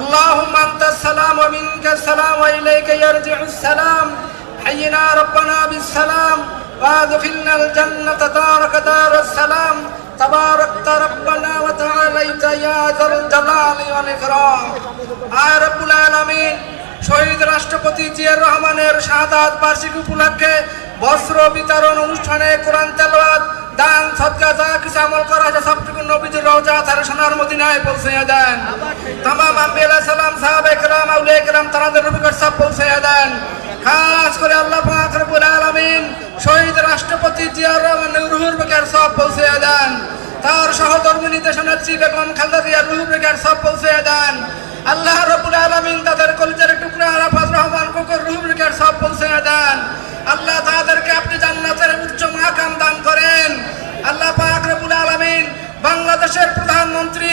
اللهم أنت السلام ومنك السلام وإليك يرجع السلام. حينا ربنا بالسلام وادخلنا الجنة دارك دار السلام. تباركت ربنا وتعاليت يا ذا الجلال والإكرام. আয় রব্বুল আলামিন, শহীদ রাষ্ট্রপতি জিয়াউর রহমানের শাহাদাত বার্ষিকী উপলক্ষে বস্ত্র বিতরণ অনুষ্ঠানে কোরআন তেলাওয়াত, দান, সদকা যা কিছু আমল করা হয়েছে সবটুকু নবীজির রওজা তার সোনার মদিনায় পৌঁছে দেন। তামাম আম্বিয়া আলাইহিস সালাম, সাহাবায়ে কেরাম, আউলিয়া কেরাম তাদের রূপকার সব পৌঁছে দেন। খাস করে আল্লাহ পাক রব্বুল আলামিন শহীদ রাষ্ট্রপতি জিয়াউর রহমানের রূহুর বিকার সব পৌঁছে দেন। তার সহধর্মী নেত্রী বেগম খালেদা জিয়ার রূহুর বিকার সব পৌঁছে দেন। আল্লাহ রব্বুল আলামিন তাদের কলিজার টুকরা আরাফাত রহমান কোকর রূহুর বিকার সব পৌঁছে দেন। আল্লাহ তাদেরকে আপনি জান্নাতের উচ্চ মাকাম দান করেন। আল্লাহ পাক রব্বুল আলামিন বাংলাদেশের প্রধানমন্ত্রী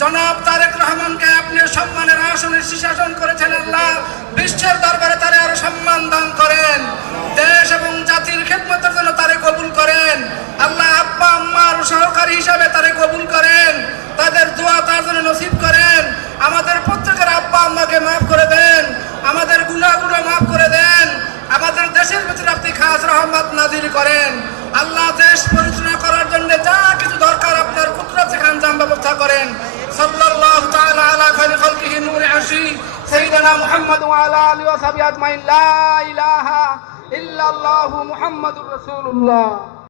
জনাব তারেক রহমানকে আপনি সম্মানের আসনে শীর্ষাসন করেছেন। আল্লাহ বিশ্বের দরবারে তারে আরো সম্মান দান করেন। দেশ এবং জাতির খেদমতের জন্য তারে কবুল করেন। আল্লাহ আব্বা আম্মার সহকারী হিসাবে তারে কবুল করেন। তাদের দোয়া তার জন্য নসিব করেন। আমাদের প্রত্যেকের আব্বা আম্মাকে মাফ করে দেন। আমাদের গুনাহগুলো মাফ করে দেন। আমাদের দেশের ভিতরে আপনি খাস রহমত নাজিল করেন। আল্লাহ দেশ পরিচালনা করার জন্য যা কিছু দরকার আপনার কুদরত থেকে আঞ্জাম ব্যবস্থা করেন। সাল্লাল্লাহু তাআলা আলা খায়রি খালকিহি নূরে আরশি সাইয়্যিদানা মুহাম্মদ ওয়া আলা আলিহি ওয়া সাহবিহি আজমাইন। লা ইলাহা ইল্লাল্লাহু মুহাম্মাদুর রাসূলুল্লাহ।